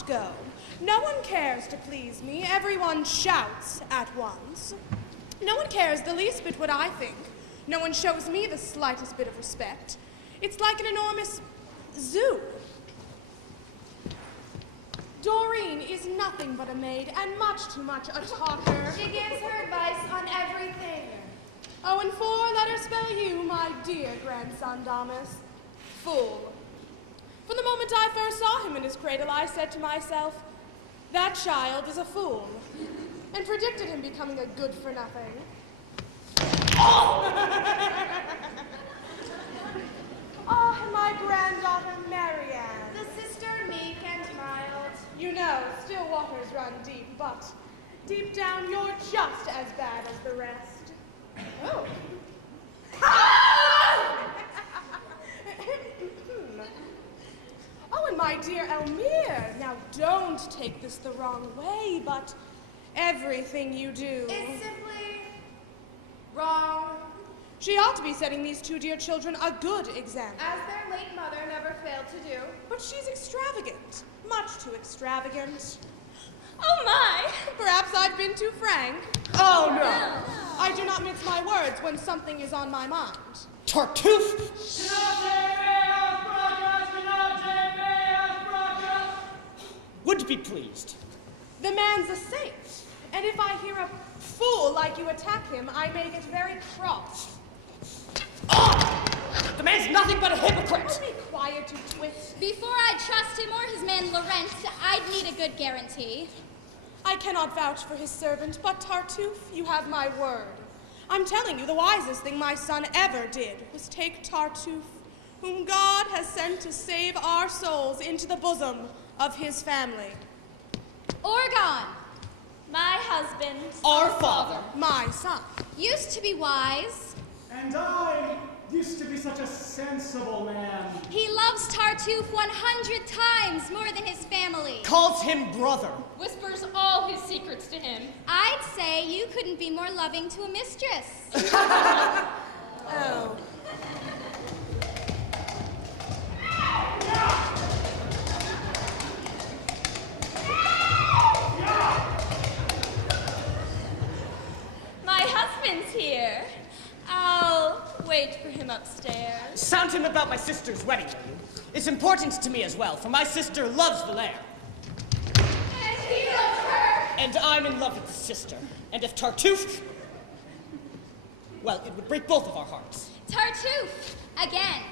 must go. No one cares to please me. Everyone shouts at once. No one cares the least bit what I think. No one shows me the slightest bit of respect. It's like an enormous zoo. Doreen is nothing but a maid, and much too much a talker. She gives her advice on everything. Oh, and 4 letters spell you, my dear grandson Damas. Fool. From the moment I first saw him in his cradle, I said to myself, that child is a fool, and predicted him becoming a good-for-nothing. Oh, and my granddaughter Marianne. The sister meek and mild. You know, still waters run deep, but deep down you're just as bad as the rest. Oh. Oh, and my dear Elmire, now don't take this the wrong way, but everything you do is simply wrong. She ought to be setting these 2 dear children a good example. As their late mother never failed to do. But she's extravagant, much too extravagant. Oh my! Perhaps I've been too frank. Oh no! I do not mince my words when something is on my mind. Tartuffe! Would be pleased. The man's a saint, and if I hear a fool like you attack him, I may get very cross. Oh! The man's nothing but a hypocrite! Oh, be quiet, you twit. Before I'd trust him or his man Laurent, I'd need a good guarantee. I cannot vouch for his servant, but Tartuffe, you have my word. I'm telling you, the wisest thing my son ever did was take Tartuffe, whom God has sent to save our souls, into the bosom of his family. Orgon, my husband. Our father. My son. Used to be wise. And I used to be such a sensible man. He loves Tartuffe 100 times more than his family. Calls him brother. Whispers all his secrets to him. I'd say you couldn't be more loving to a mistress. Oh. My husband's here. I'll wait for him upstairs. Sound him about my sister's wedding, will you? It's important to me as well, for my sister loves Moliere. And he loves her. And I'm in love with the sister. And if Tartuffe... well, it would break both of our hearts. Tartuffe, again.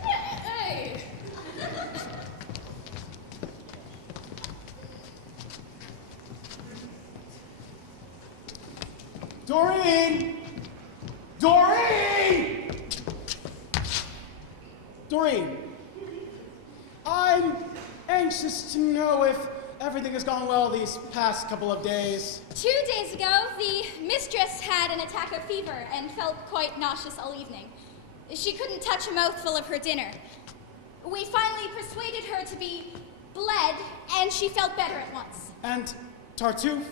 Hey! Doreen! Doreen! Doreen, I'm anxious to know if everything has gone well these past couple of days. 2 days ago, the mistress had an attack of fever and felt quite nauseous all evening. She couldn't touch a mouthful of her dinner. We finally persuaded her to be bled, and she felt better at once. And Tartuffe?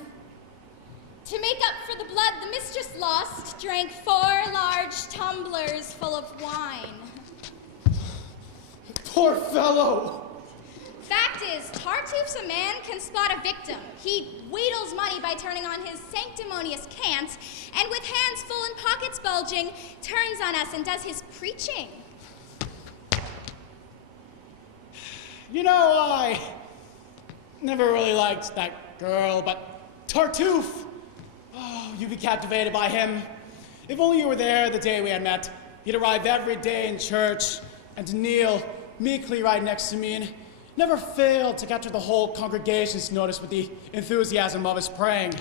To make up for the blood the mistress lost, drank 4 large tumblers full of wine. Poor fellow! Fact is, Tartuffe's a man can spot a victim. He wheedles money by turning on his sanctimonious cant, and with hands full and pockets bulging, turns on us and does his preaching. You know, I never really liked that girl, but Tartuffe! Oh, you'd be captivated by him. If only you were there the day we had met. He'd arrive every day in church and kneel meekly right next to me and never failed to capture the whole congregation's notice with the enthusiasm of his praying.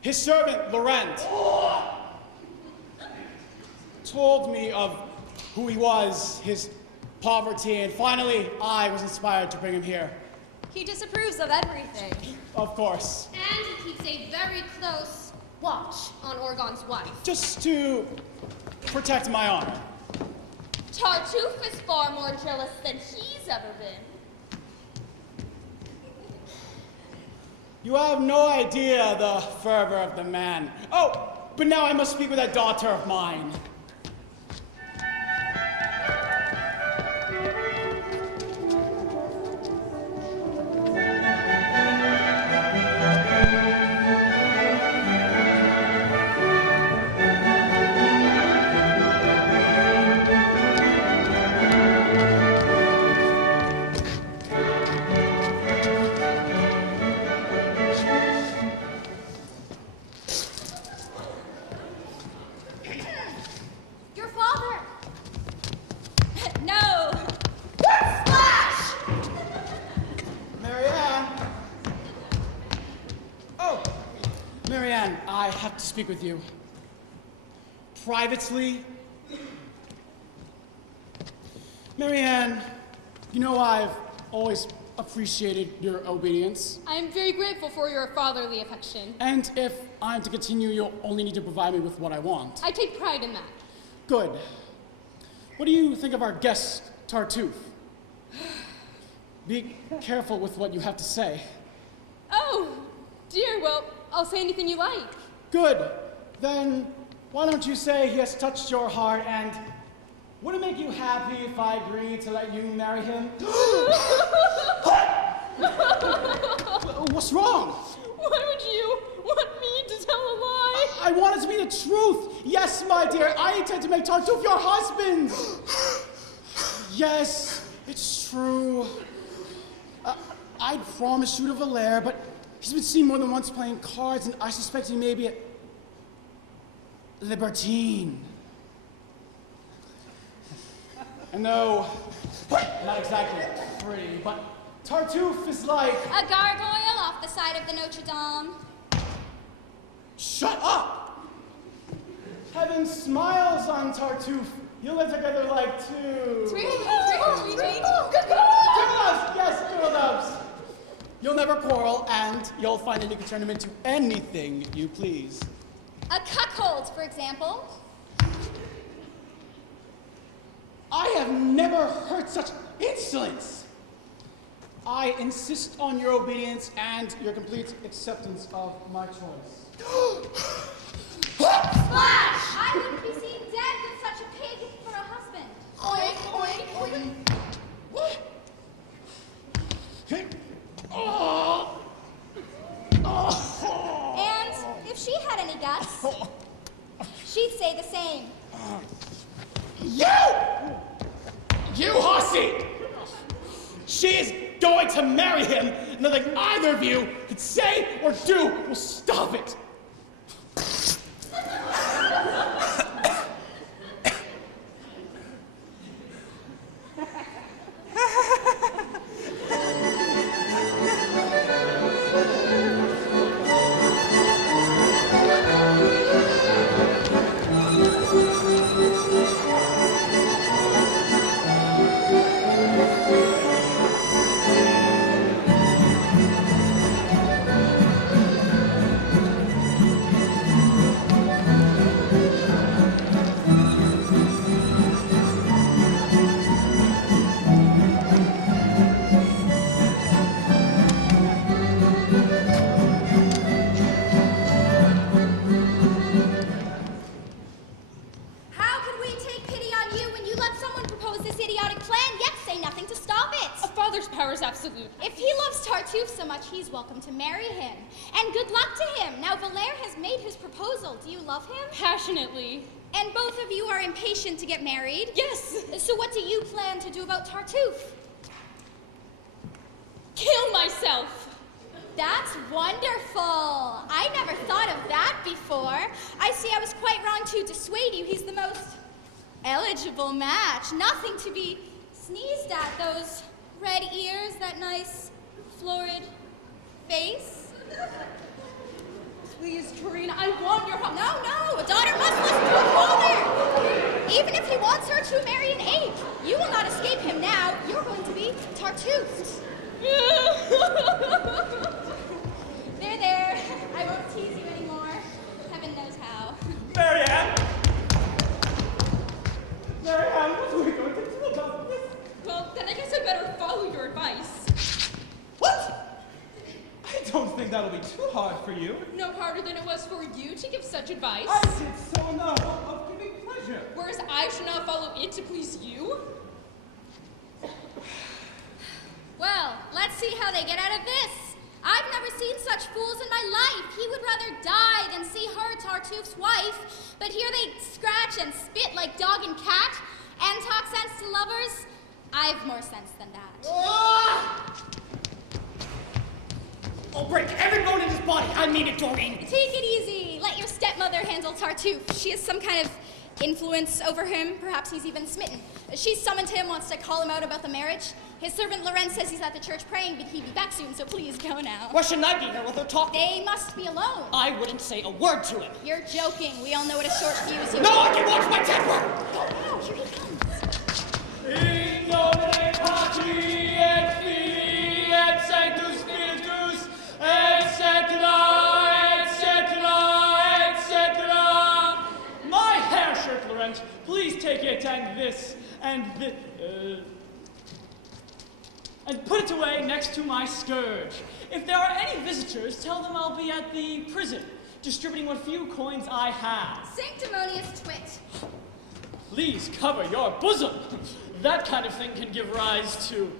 His servant, Laurent, told me of who he was, his poverty, and finally I was inspired to bring him here. He disapproves of everything. Of course. And he keeps a very close watch on Orgon's wife. Just to protect my honor. Tartuffe is far more jealous than he's ever been. You have no idea the fervor of the man. Oh, but now I must speak with that daughter of mine. I have to speak with you. Privately. Marianne, you know I've always appreciated your obedience. I am very grateful for your fatherly affection. And if I'm to continue, you'll only need to provide me with what I want. I take pride in that. Good. What do you think of our guest, Tartuffe? Be careful with what you have to say. Oh, dear, well, I'll say anything you like. Good. Then why don't you say he has touched your heart, and would it make you happy if I agreed to let you marry him? What's wrong? Why would you want me to tell a lie? I want it to be the truth. Yes, my dear, I intend to make Tartuffe your husband. Yes, it's true. I'd promised you to Moliere, but he's been seen more than once playing cards, and I suspect he may be a libertine. And no, not exactly pretty, but Tartuffe is like... A gargoyle off the side of the Notre Dame. Shut up! Heaven smiles on Tartuffe. You'll live together like two. Twinkle, Turtle-doves! Yes, turtle-doves. You'll never quarrel, and you'll find that you can turn him into anything you please. A cuckold, for example. I have never heard such insolence. I insist on your obedience and your complete acceptance of my choice. Splash! I wouldn't be seen dead with such a pig for a husband. Oink, oink, oink. And if she had any guts, she'd say the same. You hussy! She is going to marry him. Nothing either of you could say or do will stop it. He's welcome to marry him. And good luck to him. Now, Moliere has made his proposal. Do you love him? Passionately. And both of you are impatient to get married? Yes. So what do you plan to do about Tartuffe? Kill myself. That's wonderful. I never thought of that before. I see I was quite wrong to dissuade you. He's the most eligible match. Nothing to be sneezed at. Those red ears, that nice, florid face. Please, Karina, I want your help. No, a daughter must listen to her father. Even if he wants her to marry an ape, you will not escape him now. You're going to be Tartuffe. There. I won't tease you anymore. Heaven knows how. Marianne, what are we going to do about this? Well, then I guess I better follow your advice. What? I don't think that'll be too hard for you. No harder than it was for you to give such advice. I said so enough of giving pleasure. Whereas I should not follow it to please you? Well, let's see how they get out of this. I've never seen such fools in my life. He would rather die than see her Tartuffe's wife. But here they scratch and spit like dog and cat and talk sense to lovers. I've more sense than that. I'll break every bone in his body. I mean it, Doreen. Take it easy. Let your stepmother handle Tartuffe. She is some kind of influence over him. Perhaps he's even smitten. She's summoned him, wants to call him out about the marriage. His servant Lorenz says he's at the church praying, but he'd be back soon, so please go now. Why shouldn't I be here with her talking? They must be alone. I wouldn't say a word to him. You're joking. We all know what a short fuse you No, I can watch my temper! Go now. Here he comes. In nomine Patri et Filii et Sanctus Spiritus, etc., etc. My hair shirt, Laurent. Please take it and this and this. And put it away next to my scourge. If there are any visitors, tell them I'll be at the prison, distributing what few coins I have. Sanctimonious twit. Please cover your bosom. That kind of thing can give rise to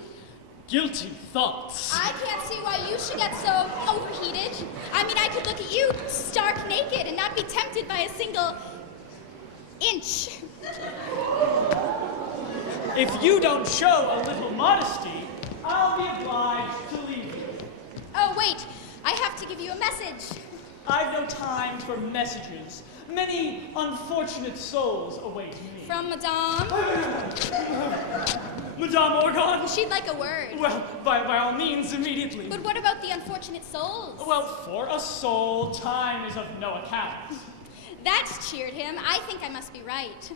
guilty thoughts. I can't see why you should get so overheated. I mean, I could look at you stark naked and not be tempted by a single inch. If you don't show a little modesty, I'll be obliged to leave you. Oh, wait. I have to give you a message. I've no time for messages. Many unfortunate souls await me. From Madame. Madame Orgon? She'd like a word. Well, by all means, immediately. But what about the unfortunate souls? Well, for a soul, time is of no account. That's cheered him. I think I must be right.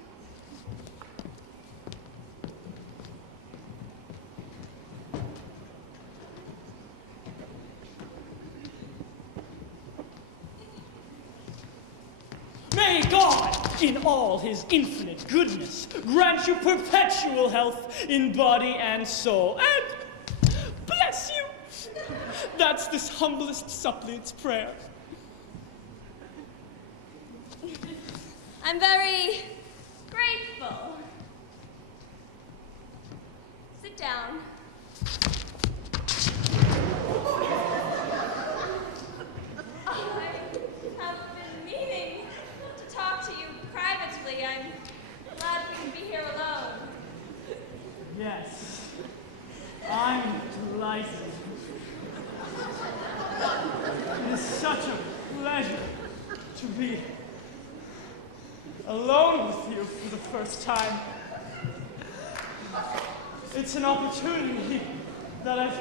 May God, in all his infinite goodness, grant you perpetual health in body and soul, and bless you. That's this humblest suppliant's prayer. I'm very grateful. Sit down. I have been meaning to talk to you privately. I'm glad we can be here alone. Yes, I'm delighted. It is such a pleasure to be alone with you for the first time. It's an opportunity that I've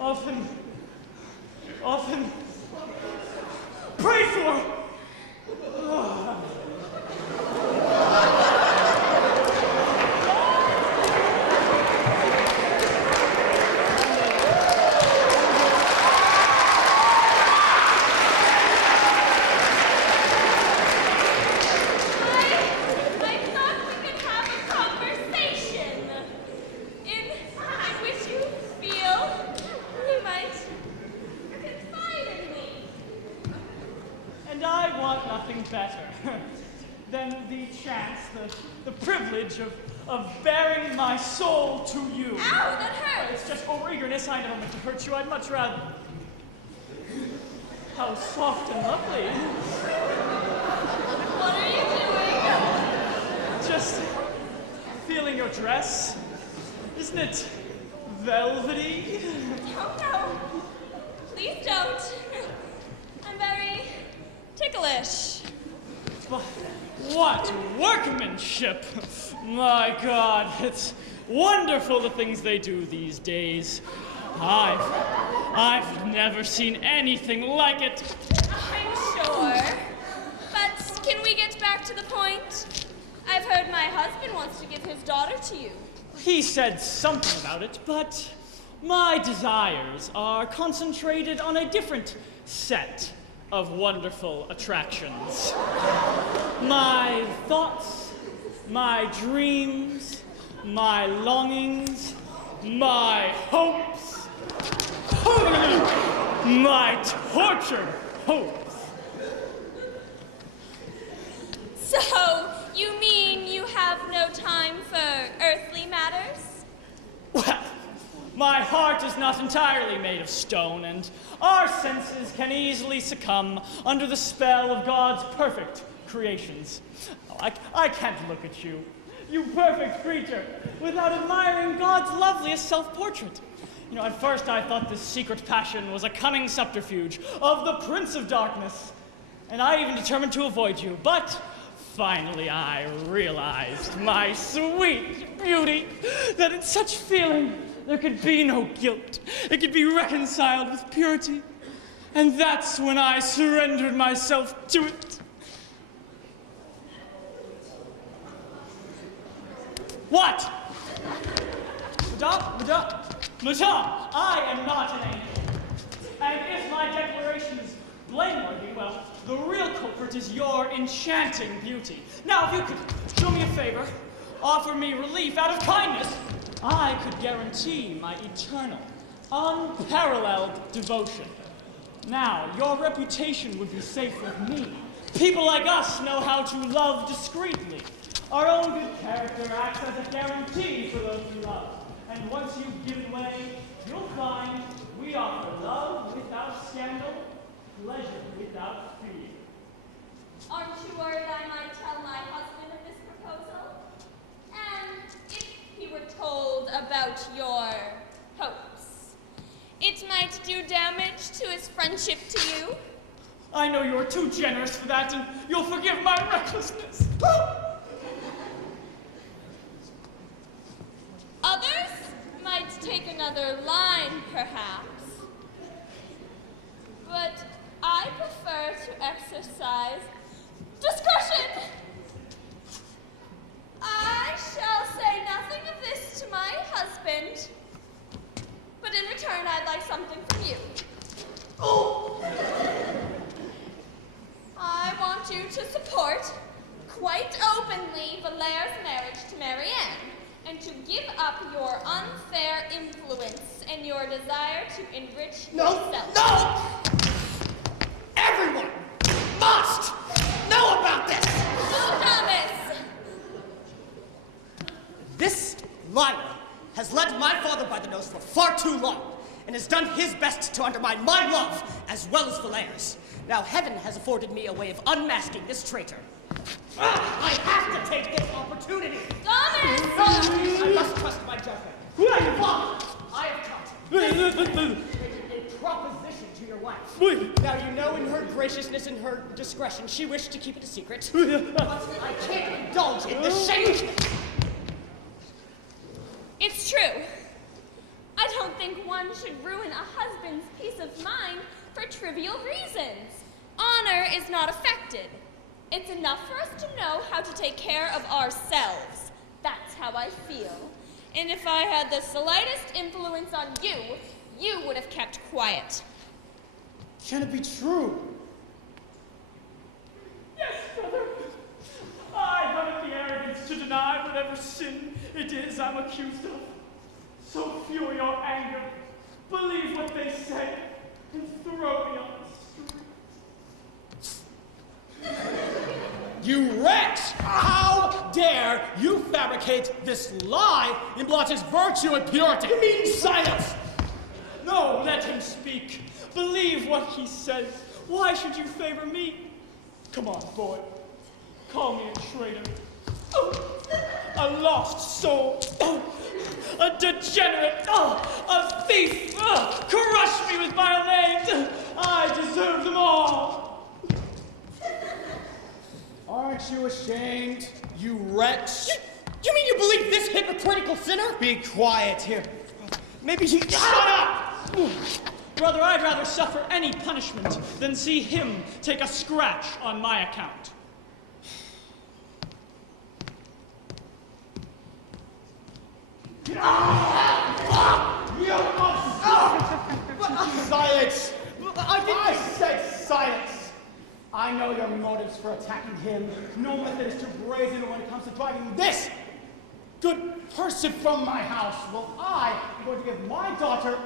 often prayed for. I thought we could have a conversation in which you feel you might confide in me. And I want nothing better than the chance, the privilege of bearing my soul to you. Ow, that hurts! It's just over-eagerness. I never meant to hurt you. I'd much rather... How soft and lovely. What are you doing? Just feeling your dress. Isn't it velvety? Oh, no. Please don't. I'm very ticklish. But what workmanship! My God, it's wonderful the things they do these days. I've never seen anything like it. I'm sure. But can we get back to the point? I've heard my husband wants to give his daughter to you. He said something about it, but my desires are concentrated on a different set of wonderful attractions. My thoughts, my dreams, my longings, my hopes, my tortured hopes. So, you mean you have no time for earthly matters? Well, my heart is not entirely made of stone, and our senses can easily succumb under the spell of God's perfect creations. Oh, I can't look at you, you perfect creature, without admiring God's loveliest self-portrait. You know, at first I thought this secret passion was a cunning subterfuge of the Prince of Darkness, and I even determined to avoid you. But finally I realized, my sweet beauty, that in such feeling there could be no guilt. It could be reconciled with purity. And that's when I surrendered myself to it. What? Madame, I am not an angel. And if my declaration is blameworthy, well, the real culprit is your enchanting beauty. Now, if you could do me a favor, offer me relief out of kindness, I could guarantee my eternal, unparalleled devotion. Now, your reputation would be safe with me. People like us know how to love discreetly. Our own good character acts as a guarantee for those we love. And once you've given way, you'll find we offer love without scandal, pleasure without fear. Aren't you worried I might tell my husband of this proposal? And if he were told about your hopes, it might do damage to his friendship to you? I know you're too generous for that, and you'll forgive my recklessness. Others might take another line, perhaps. But I prefer to exercise discretion. I shall say nothing of this to my husband, but in return I'd like something from you. Oh! I want you to support, quite openly, Valaire's marriage to Marianne, and to give up your unfair influence and your desire to enrich yourself. No! Everyone must know about this! No promise! This liar has led my father by the nose for far too long, and has done his best to undermine my love as well as Valaire's. Now heaven has afforded me a way of unmasking this traitor. I have to take this opportunity. Thomas! I must trust my judgment. Father, I have come. A proposition to your wife. Now you know in her graciousness and her discretion she wished to keep it a secret. But I can't indulge in the shame. It's true. I don't think one should ruin a husband's peace of mind for trivial reasons. Honor is not affected. It's enough for us to know how to take care of ourselves. That's how I feel. And if I had the slightest influence on you, you would have kept quiet. Can it be true? Yes, brother. I haven't the arrogance to deny whatever sin it is I'm accused of. So fuel your anger, believe what they say, and throw me on the street. You wretch! How dare you fabricate this lie in Blanche's virtue and purity? You mean silence! No, let him speak. Believe what he says. Why should you favor me? Come on, boy. Call me a traitor. A lost soul. A degenerate. A thief. Crush me with violence. I deserve them all. Aren't you ashamed, you wretch? You mean you believe this hypocritical sinner? Be quiet here. Maybe he... Shut up! Brother, I'd rather suffer any punishment than see him take a scratch on my account. Silence! I said silence! I know your motives for attacking him. No method is too brazen when it comes to driving this good person from my house. Well, I am going to give my daughter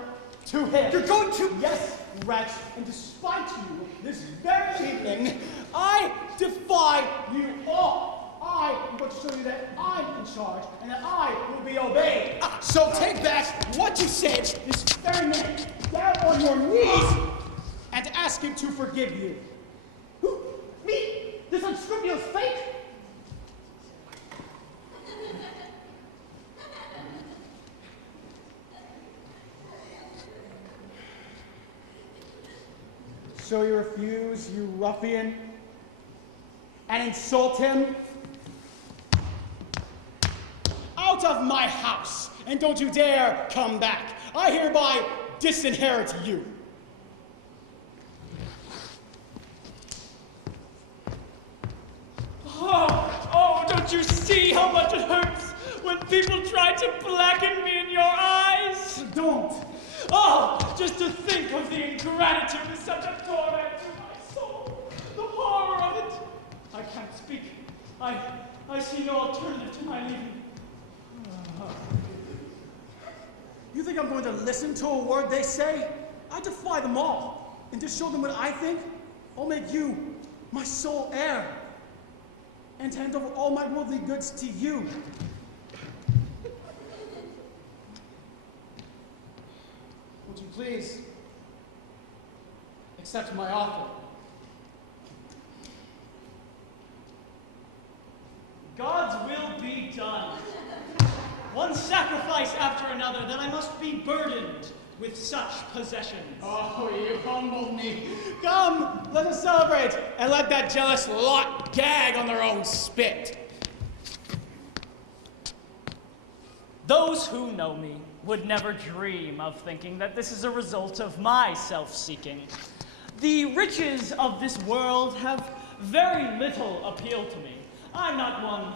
to him. You're going to... Yes, wretch, and despite you, this very evening, I defy you all. I am going to show you that I'm in charge and that I will be obeyed. So take back what you said this very minute, down on your knees, and ask him to forgive you. Who? Me? This unscrupulous fake? So you refuse, you ruffian? and insult him? Out of my house, and don't you dare come back. I hereby disinherit you. Oh, don't you see how much it hurts when people try to blacken me in your eyes? Don't. Oh, just to think of the ingratitude is such a torment to my soul. The horror of it. I can't speak. I see no alternative to my leaving. You think I'm going to listen to a word they say? I defy them all. And to show them what I think, I'll make you my sole heir. And hand over all my worldly goods to you. Would you please accept my offer? God's will be done. One sacrifice after another, then I must be burdened with such possessions. Oh, you humbled me. Come, let us celebrate, and let that jealous lot gag on their own spit. Those who know me would never dream of thinking that this is a result of my self-seeking. The riches of this world have very little appeal to me. I'm not one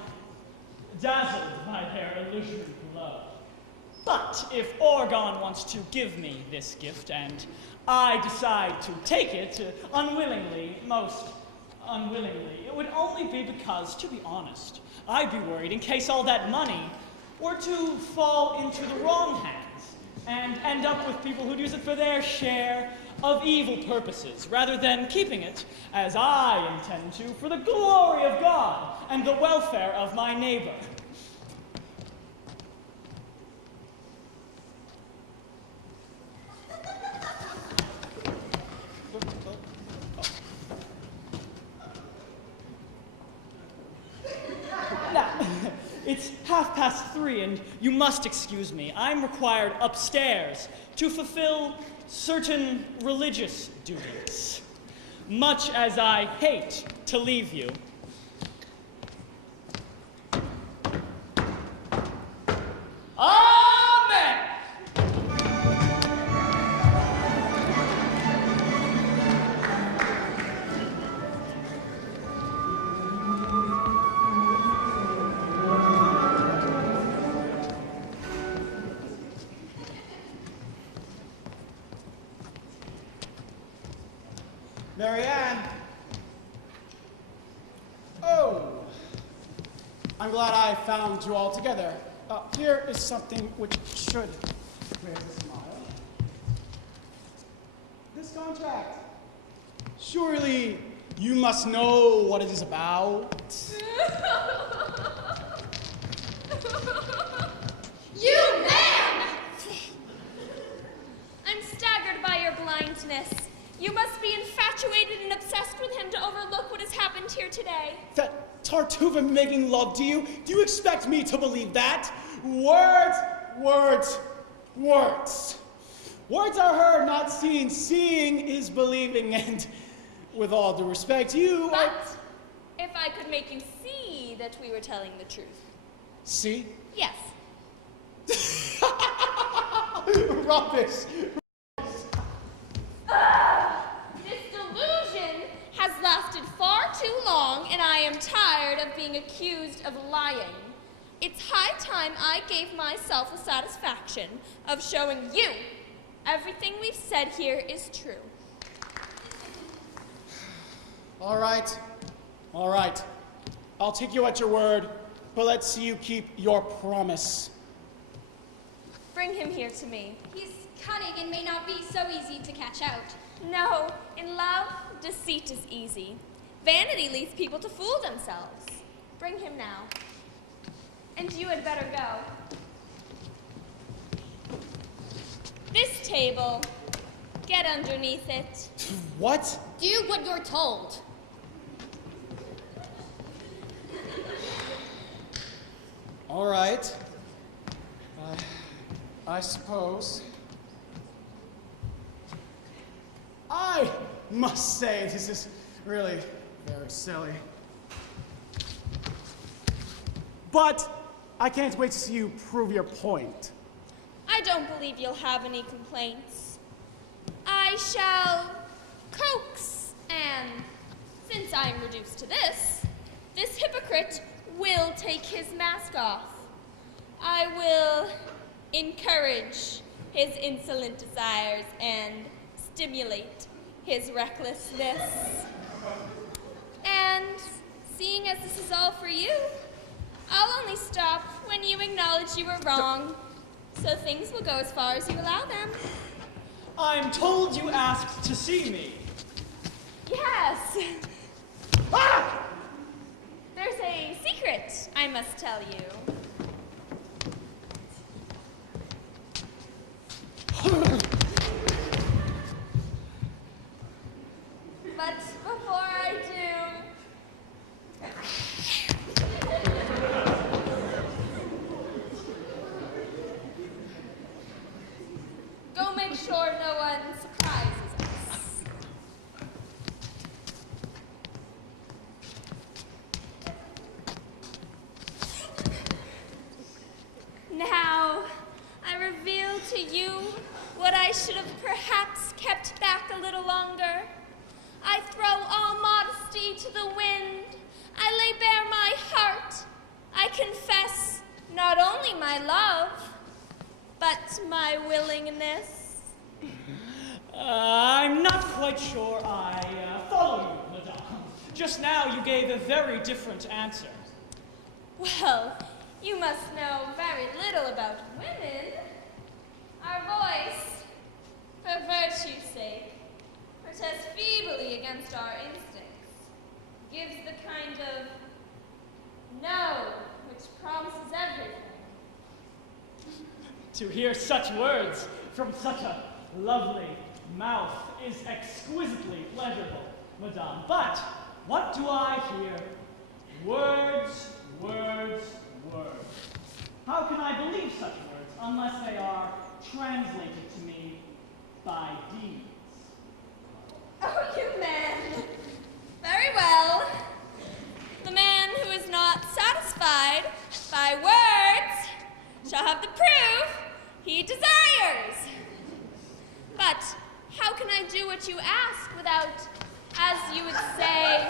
dazzled by their illusory love. But if Oregon wants to give me this gift, and I decide to take it unwillingly, most unwillingly, it would only be because, to be honest, I'd be worried in case all that money were to fall into the wrong hands and end up with people who'd use it for their share of evil purposes, rather than keeping it, as I intend to, for the glory of God and the welfare of my neighbor. Now, it's 3:30, and you must excuse me. I'm required upstairs to fulfill certain religious duties. Much as I hate to leave you. Amen! Marianne. Oh, I'm glad I found you all together. Here is something which should raise a smile. This contract. Surely you must know what it is about. You man! I'm staggered by your blindness. You must be infatuated and obsessed with him to overlook what has happened here today. That Tartuffe making love to you? Do you expect me to believe that? Words, words, words. Words are heard, not seen. Seeing is believing, and with all due respect, you But if I could make you see that we were telling the truth. See? Yes. Rubbish. This delusion has lasted far too long, and I am tired of being accused of lying. It's high time I gave myself the satisfaction of showing you everything we've said here is true. All right. All right. I'll take you at your word, but let's see you keep your promise. Bring him here to me. He's cunning and may not be so easy to catch out. No, in love, deceit is easy. Vanity leads people to fool themselves. Bring him now. And you had better go. This table, get underneath it. What? Do what you're told. All right. I suppose. I must say this is really very silly. but I can't wait to see you prove your point. I don't believe you'll have any complaints. I shall coax, and since I am reduced to this hypocrite will take his mask off. I will encourage his insolent desires and stimulate his recklessness. And seeing as this is all for you, I'll only stop when you acknowledge you were wrong, so things will go as far as you allow them. I'm told you asked to see me. Yes. Ah! There's a secret I must tell you. But before I do, go make sure no one surprises us. Now, I reveal to you what I should have perhaps kept back a little longer. I throw all modesty to the wind. I lay bare my heart. I confess not only my love, but my willingness. I'm not quite sure I follow you, madame. Just now you gave a very different answer. Well, you must know very little about women. Our voice, for virtue's sake, protests feebly against our instincts, gives the kind of no which promises everything. To hear such words from such a lovely mouth is exquisitely pleasurable, madame. But what do I hear? Words, words, words. How can I believe such words unless they are translated to me by deeds? Oh, you man! Very well. The man who is not satisfied by words shall have the proof he desires. But how can I do what you ask without, as you would say,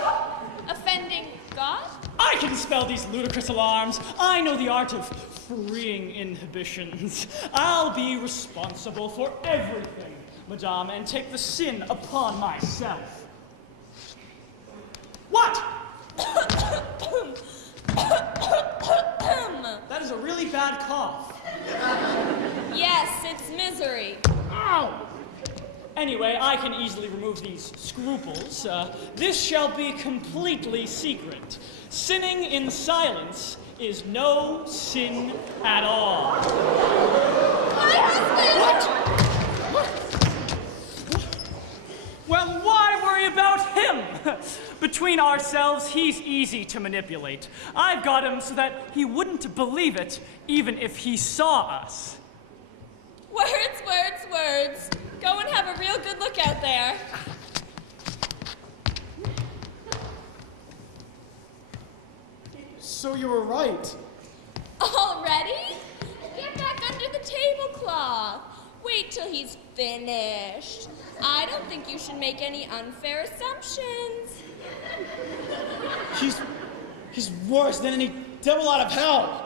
offending God? I can spell these ludicrous alarms. I know the art of freeing inhibitions. I'll be responsible for everything, madame, and take the sin upon myself. What? That is a really bad cough. Yes, it's misery. Ow! Anyway, I can easily remove these scruples. This shall be completely secret. Sinning in silence is no sin at all. My husband! Well, why worry about him? Between ourselves, he's easy to manipulate. I've got him so that he wouldn't believe it, even if he saw us. Words, words, words. Go and have a real good look out there. So you were right. Already? Get back under the tablecloth. Wait till he's finished. I don't think you should make any unfair assumptions. He's worse than any devil out of hell.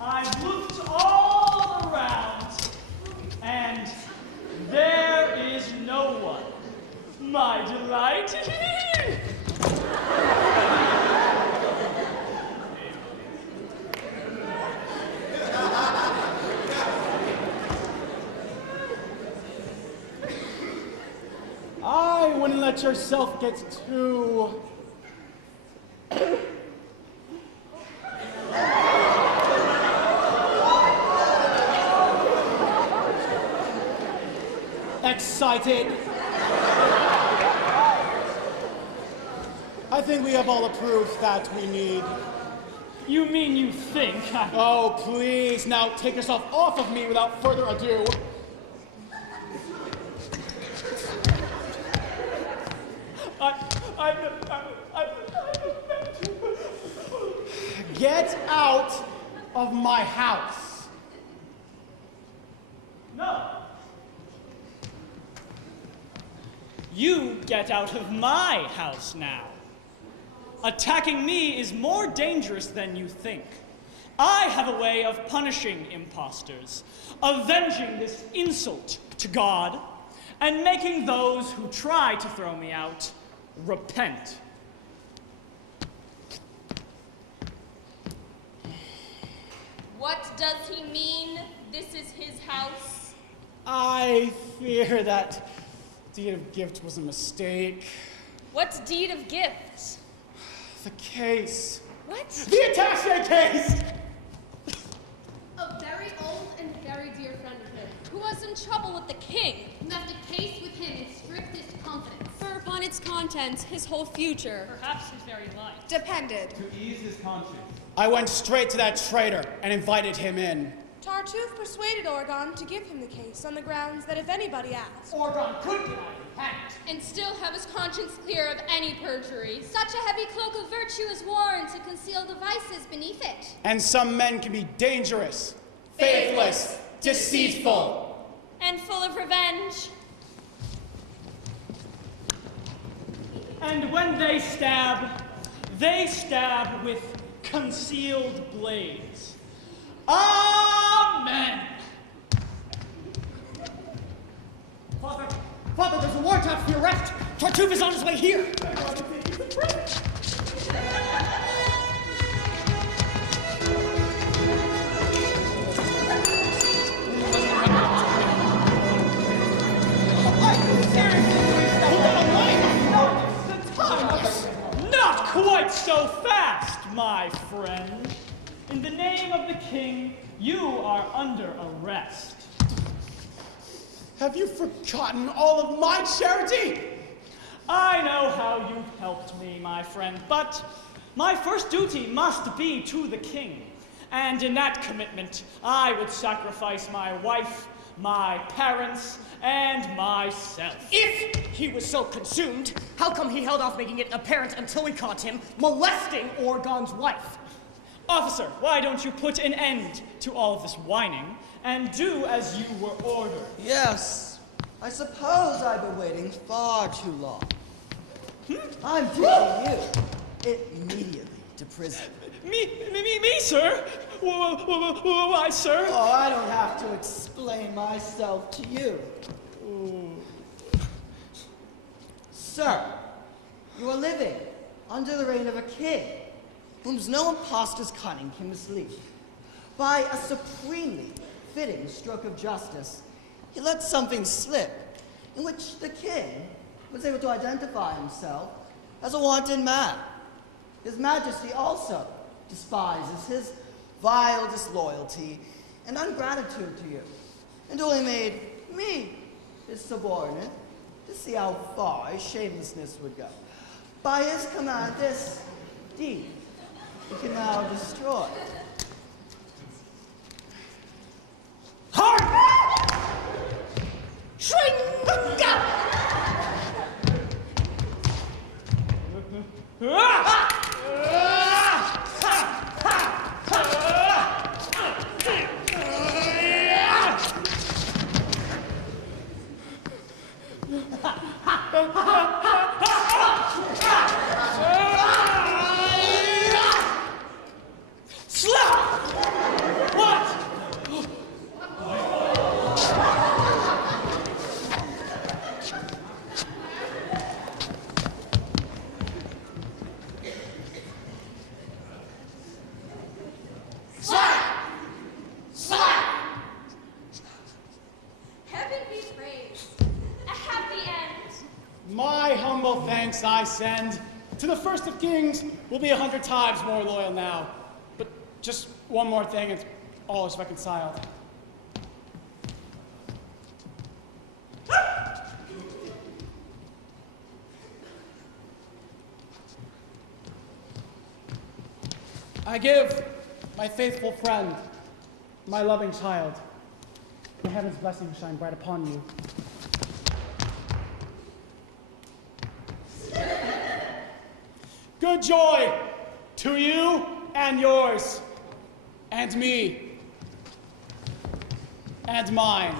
I've looked all around, and there is no one. My delight. I wouldn't let yourself get too... excited. I think we have all the proof that we need. You mean you think? Oh, please, now take yourself off of me without further ado. get out of my house. No. You get out of my house now. Attacking me is more dangerous than you think. I have a way of punishing imposters, avenging this insult to God, and making those who try to throw me out repent. What does he mean? This is his house? I fear that deed of gift was a mistake. What deed of gift? The case. What? The attaché case! A very old and very dear friend of his, Who was in trouble with the king? who left a case with him in strictest confidence. For upon its contents, his whole future Perhaps his very life. depended. To ease his conscience. I went straight to that traitor and invited him in. Tartuffe persuaded Orgon to give him the case on the grounds that if anybody asked, Orgon could deny him, hadn't. And still have his conscience clear of any perjury. Such a heavy cloak of virtue is worn to conceal the vices beneath it. And some men can be dangerous, faithless, deceitful. And full of revenge. And when they stab with concealed blades. Amen! Father, there's a warrant out for your arrest. Tartuffe is on his way here. Not quite so fast, my friend. In the name of the king, you are under arrest. Have you forgotten all of my charity? I know how you've helped me, my friend, but my first duty must be to the king. And in that commitment, I would sacrifice my wife, my parents, and myself. If he was so consumed, how come he held off making it apparent until we caught him molesting Orgon's wife? Officer, why don't you put an end to all of this whining and do as you were ordered? Yes, I suppose I've been waiting far too long. I'm taking you immediately to prison. Me, sir? Why, sir? Oh, I don't have to explain myself to you. Sir, you are living under the reign of a king whom no impostor's cunning can mislead. By a supremely fitting stroke of justice, he let something slip in which the king was able to identify himself as a wanton man. His Majesty also despises his vile disloyalty and ungratitude to you, and only made me his subordinate to see how far his shamelessness would go. By his command, this deed he can now destroy. My humble thanks I send to the First of Kings. Will be 100 times more loyal now. But just one more thing, and all is reconciled. I give my faithful friend, my loving child, may heaven's blessing shine bright upon you. Good joy to you and yours, and me, and mine.